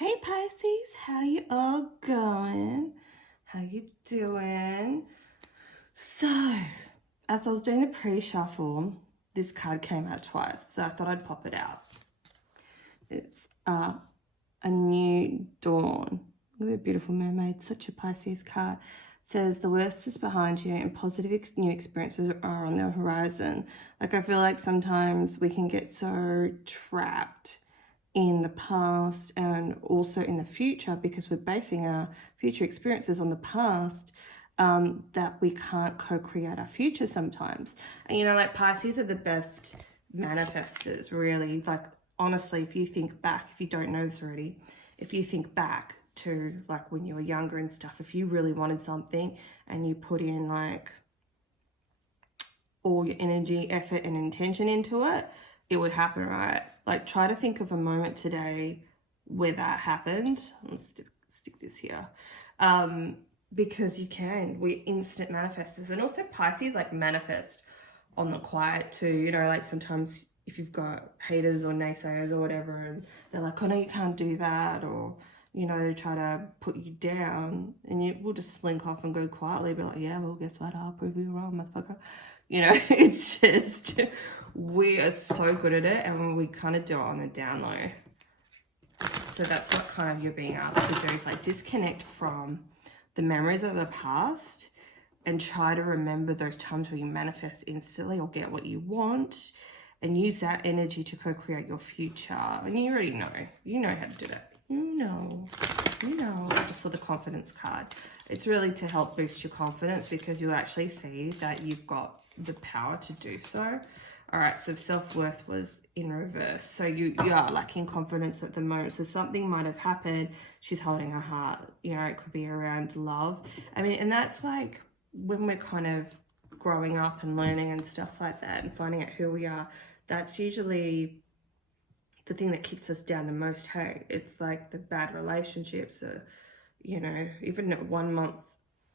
Hey Pisces, how you all going? How you doing? So, as I was doing the pre-shuffle, this card came out twice, so I thought I'd pop it out. It's a new dawn. Look at the beautiful mermaid, such a Pisces card. It says the worst is behind you and positive new experiences are on the horizon. Like, I feel like sometimes we can get so trapped in the past and also in the future because we're basing our future experiences on the past, that we can't co-create our future sometimes. And like Pisces are the best manifestors, really. Like, honestly, if you think back, if you don't know this already, if you think back to like when you were younger and stuff, if you really wanted something and you put in like all your energy, effort and intention into it, it would happen, right? Like, try to think of a moment today where that happened. I'm gonna stick this here. Because we're instant manifestors. And also Pisces like manifest on the quiet too, like sometimes if you've got haters or naysayers or whatever and they're like, oh no, you can't do that, or they try to put you down, and you will just slink off and go quietly, be like, yeah, well, guess what, I'll prove you wrong, motherfucker. It's just, we are so good at it, and when we kind of do it on the down low. So that's what kind of you're being asked to do, is like disconnect from the memories of the past and try to remember those times where you manifest instantly or get what you want, and use that energy to co-create your future. And you already know, how to do that. I just saw the confidence card. It's really to help boost your confidence because you actually see that you've got the power to do so. All right, so self-worth was in reverse. So you are lacking confidence at the moment. So something might have happened. She's holding her heart. It could be around love. I mean, and that's like when we're kind of growing up and learning and stuff like that and finding out who we are, that's usually the thing that kicks us down the most. Hey, it's like the bad relationships, or even a 1 month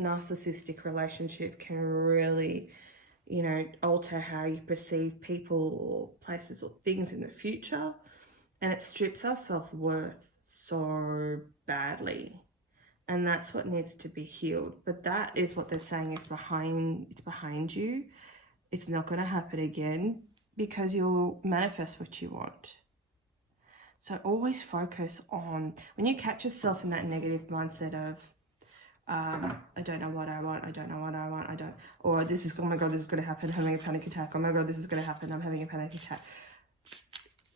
narcissistic relationship can really alter how you perceive people or places or things in the future, and it strips our self-worth so badly, and that's what needs to be healed. But that is what they're saying is behind you. It's not going to happen again because you'll manifest what you want. So always focus on, when you catch yourself in that negative mindset of, I don't know what I want, or this is, oh my God, this is going to happen, I'm having a panic attack, oh my God, this is going to happen, I'm having a panic attack.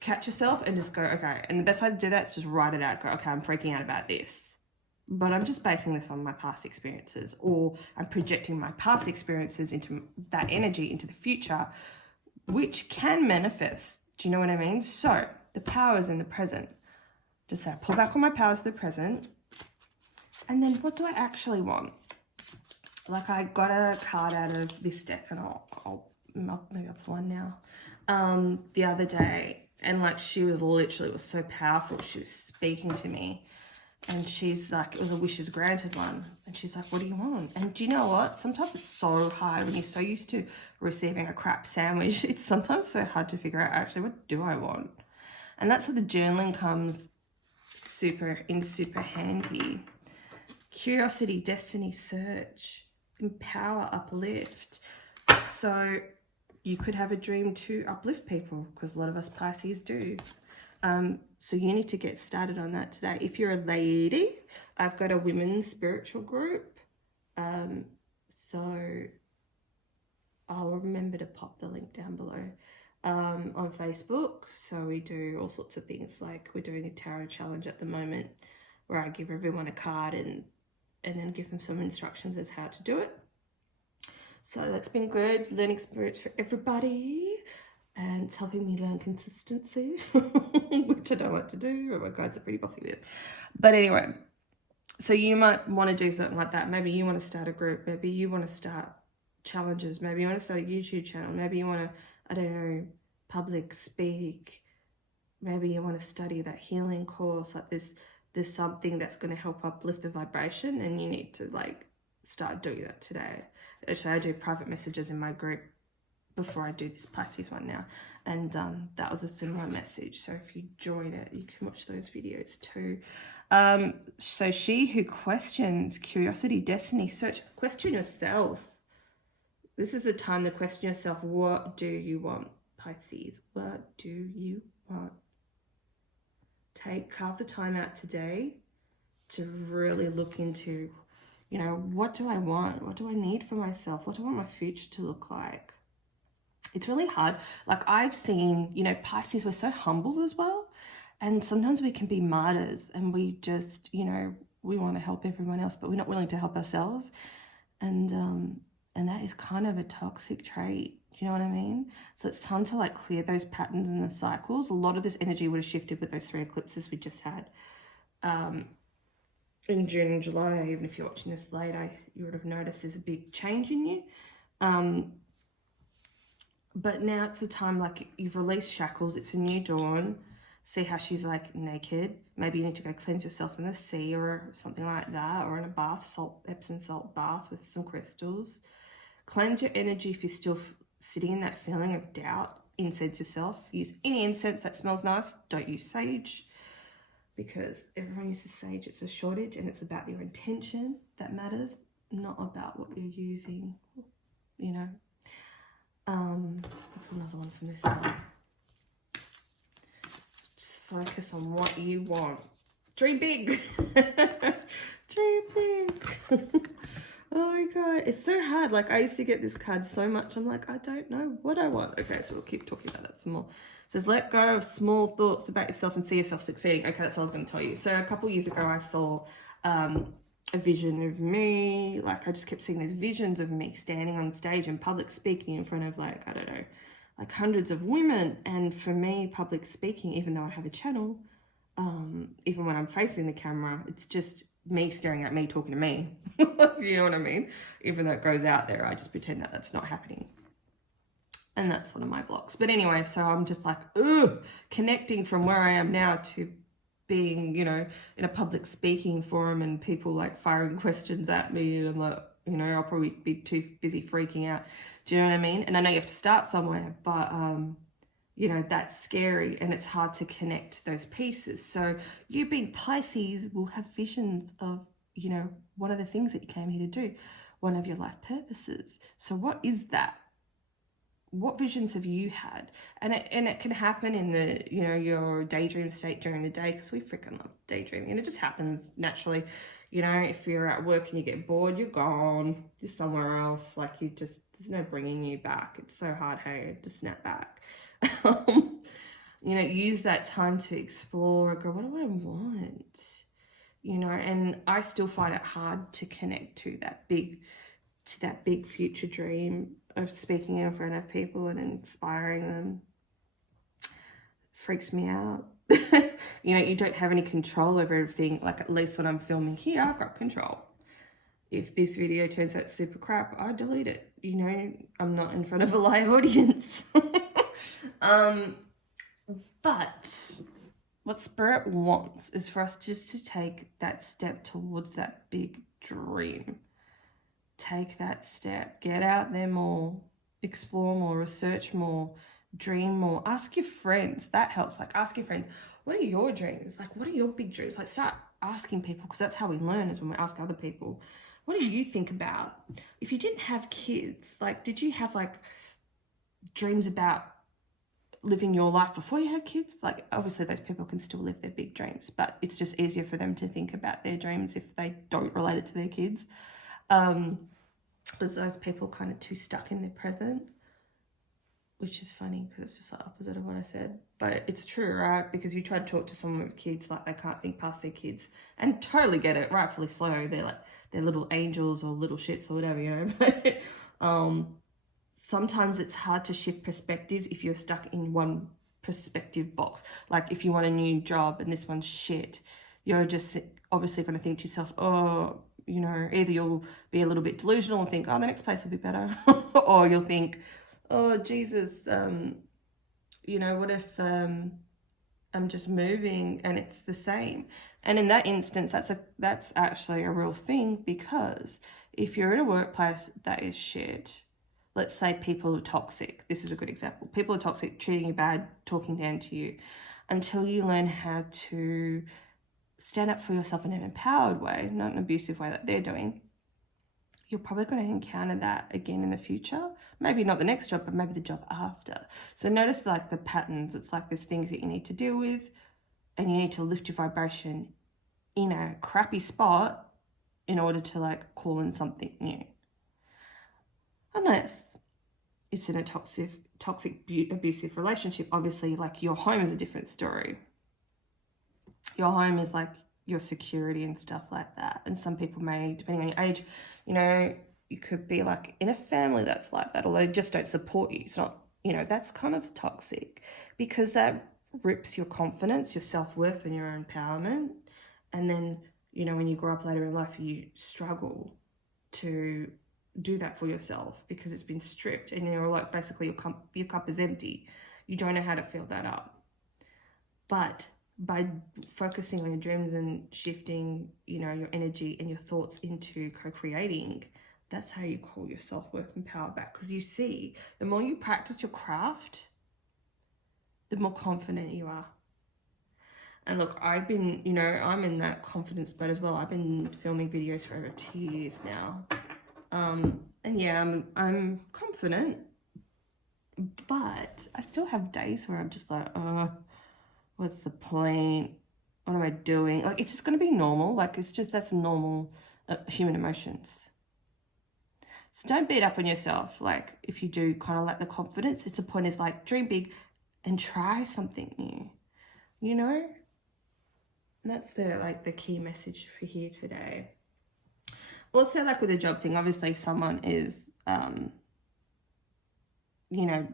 Catch yourself and just go, okay. And the best way to do that is just write it out. Go, okay, I'm freaking out about this, but I'm just basing this on my past experiences, or I'm projecting my past experiences into that energy into the future, which can manifest. Do you know what I mean? So the power is in the present. Just say, pull back on my powers to the present. And then what do I actually want? Like, I got a card out of this deck, and maybe I'll pull one now. The other day, and like, she was literally, it was so powerful. She was speaking to me, and she's like, it was a wishes granted one. And she's like, what do you want? And do you know what? Sometimes it's so hard when you're so used to receiving a crap sandwich. It's sometimes so hard to figure out, actually, what do I want? And that's where the journaling comes super handy. Curiosity, destiny, search, empower, uplift. So you could have a dream to uplift people, because a lot of us Pisces do. So you need to get started on that today. If you're a lady, I've got a women's spiritual group. So I'll remember to pop the link down below. On Facebook. So we do all sorts of things, like we're doing a tarot challenge at the moment where I give everyone a card and then give them some instructions as how to do it. So that's been good, learning experience for everybody, and it's helping me learn consistency, which I don't like to do, but my guides are pretty bossy with. But anyway, so you might want to do something like that. Maybe you want to start a group, maybe you want to start challenges, maybe you want to start a YouTube channel, maybe you want to, I don't know, public speak, maybe you want to study that healing course. Like, there's something that's going to help uplift the vibration, and you need to like start doing that today. Actually, I do private messages in my group before I do this Pisces one now, and that was a similar message. So if you join it, you can watch those videos too. So she who questions, curiosity, destiny, search, question yourself. This is a time to question yourself. What do you want, Pisces? What do you want? Carve the time out today to really look into, you know, what do I want? What do I need for myself? What do I want my future to look like? It's really hard. Like I've seen, you know, Pisces, we're so humble as well. And sometimes we can be martyrs and we just, you know, we want to help everyone else, but we're not willing to help ourselves. And that is kind of a toxic trait. You know what I mean? So it's time to like clear those patterns and the cycles. A lot of this energy would have shifted with those 3 eclipses we just had in June and July. Even if you're watching this later, you would have noticed there's a big change in you. But now it's the time, like you've released shackles. It's a new dawn. See how she's like naked. Maybe you need to go cleanse yourself in the sea or something like that, or in a bath, Epsom salt bath with some crystals. Cleanse your energy if you're still sitting in that feeling of doubt. Incense yourself. Use any incense that smells nice. Don't use sage, because everyone uses sage. It's a shortage, and it's about your intention that matters, not about what you're using, you know. I'll put another one from this side. Just focus on what you want. Dream big. Dream big. Oh my God, it's so hard. Like I used to get this card so much. I'm like, I don't know what I want. Okay, so we'll keep talking about that some more. It says, let go of small thoughts about yourself and see yourself succeeding. Okay, that's what I was going to tell you. So a couple of years ago, I saw a vision of me. Like I just kept seeing these visions of me standing on stage and public speaking in front of like, I don't know, like hundreds of women. And for me, public speaking, even though I have a channel, even when I'm facing the camera, it's just me staring at me, talking to me. You know what I mean? Even though it goes out there, I just pretend that that's not happening. And that's one of my blocks. But anyway, so I'm just like, connecting from where I am now to being, you know, in a public speaking forum and people like firing questions at me, and I'm like, you know, I'll probably be too busy freaking out. Do you know what I mean? And I know you have to start somewhere, but you know, that's scary and it's hard to connect those pieces. So you being Pisces will have visions of, you know, one of the things that you came here to do, one of your life purposes. So what is that? What visions have you had? And it can happen in the, you know, your daydream state during the day, because we freaking love daydreaming and it just happens naturally. You know, if you're at work and you get bored, you're gone, you're somewhere else. Like you just, there's no bringing you back. It's so hard, hey, to snap back. You know, use that time to explore and go, what do I want? You know, and I still find it hard to connect to that big future dream of speaking in front of people and inspiring them. Freaks me out. You know, you don't have any control over everything. Like, at least when I'm filming here, I've got control. If this video turns out super crap, I delete it. You know, I'm not in front of a live audience. But what Spirit wants is for us just to take that step towards that big dream. Take that step, get out there more, explore more, research more, dream more. Ask your friends. That helps. Like, ask your friends, what are your dreams? Like, what are your big dreams? Like, start asking people, because that's how we learn, is when we ask other people. What do you think about? If you didn't have kids, like, did you have like dreams about living your life before you had kids? Like, obviously those people can still live their big dreams, but it's just easier for them to think about their dreams if they don't relate it to their kids. But those people kind of too stuck in their present, which is funny because it's just the opposite of what I said. But it's true, right? Because you try to talk to someone with kids, like they can't think past their kids, and totally get it, rightfully so. They're like, they're little angels or little shits or whatever, you know. Sometimes it's hard to shift perspectives if you're stuck in one perspective box. Like if you want a new job and this one's shit, you're just obviously going to think to yourself, oh, you know, either you'll be a little bit delusional and think, oh, the next place will be better. Or you'll think, oh, Jesus, you know, what if I'm just moving and it's the same? And in that instance, that's actually a real thing, because if you're in a workplace that is shit, let's say people are toxic. This is a good example. People are toxic, treating you bad, talking down to you. Until you learn how to stand up for yourself in an empowered way, not an abusive way that they're doing, you're probably going to encounter that again in the future. Maybe not the next job, but maybe the job after. So notice like the patterns. It's like there's things that you need to deal with, and you need to lift your vibration in a crappy spot in order to like call in something new. Unless it's in a toxic, abusive relationship. Obviously, like your home is a different story. Your home is like your security and stuff like that. And some people may, depending on your age, you know, you could be like in a family that's like that, or they just don't support you. It's not, you know, that's kind of toxic, because that rips your confidence, your self-worth, and your empowerment. And then, you know, when you grow up later in life, you struggle to do that for yourself because it's been stripped, and you're like, basically your cup is empty. You don't know how to fill that up. But by focusing on your dreams and shifting, you know, your energy and your thoughts into co-creating, that's how you call your self-worth and power back. Because you see, the more you practice your craft, the more confident you are. And look, I've been, you know, I'm in that confidence boat as well. I've been filming videos for over 2 years now. And yeah, I'm confident, but I still have days where I'm just like, what's the point? What am I doing? Like, it's just going to be normal. Like, it's just, that's normal human emotions. So don't beat up on yourself. Like, if you do kind of lack the confidence, it's a point is like, dream big and try something new, you know? And that's the key message for here today. Also, like with the job thing, obviously if someone is, you know,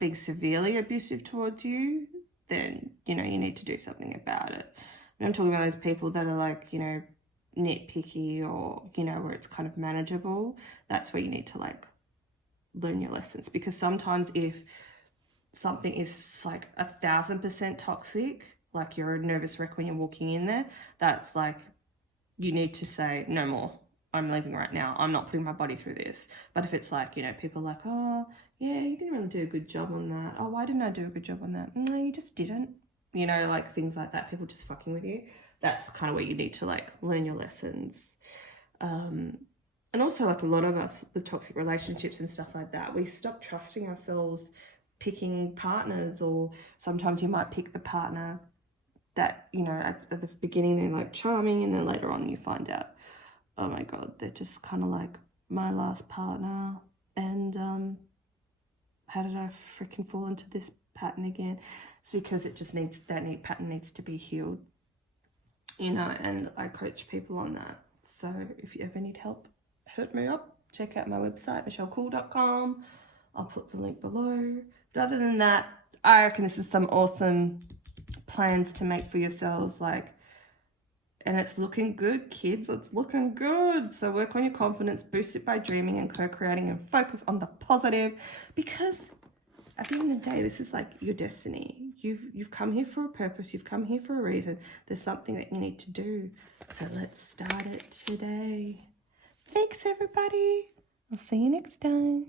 being severely abusive towards you, then, you know, you need to do something about it. But I'm talking about those people that are like, you know, nitpicky, or, you know, where it's kind of manageable. That's where you need to like learn your lessons. Because sometimes if something is like 1,000% toxic, like you're a nervous wreck when you're walking in there, that's like, you need to say, no more. I'm leaving right now. I'm not putting my body through this. But if it's like, you know, people are like, oh, yeah, you didn't really do a good job on that. Oh, why didn't I do a good job on that? No, you just didn't. You know, like things like that. People just fucking with you. That's kind of where you need to like learn your lessons. And also like a lot of us with toxic relationships and stuff like that, we stop trusting ourselves picking partners, or sometimes you might pick the partner that, you know, at the beginning they're like charming, and then later on you find out, oh my God, they're just kind of like my last partner. And how did I freaking fall into this pattern again? It's because it just needs, pattern needs to be healed, you know, and I coach people on that. So if you ever need help, hit me up. Check out my website, michellecool.com. I'll put the link below. But other than that, I reckon this is some awesome plans to make for yourselves, like, and it's looking good, kids. It's looking good. So work on your confidence, boost it by dreaming and co-creating, and focus on the positive, because at the end of the day, this is like your destiny. You've come here for a purpose. You've come here for a reason. There's something that you need to do. So let's start it today. Thanks, everybody. I'll see you next time.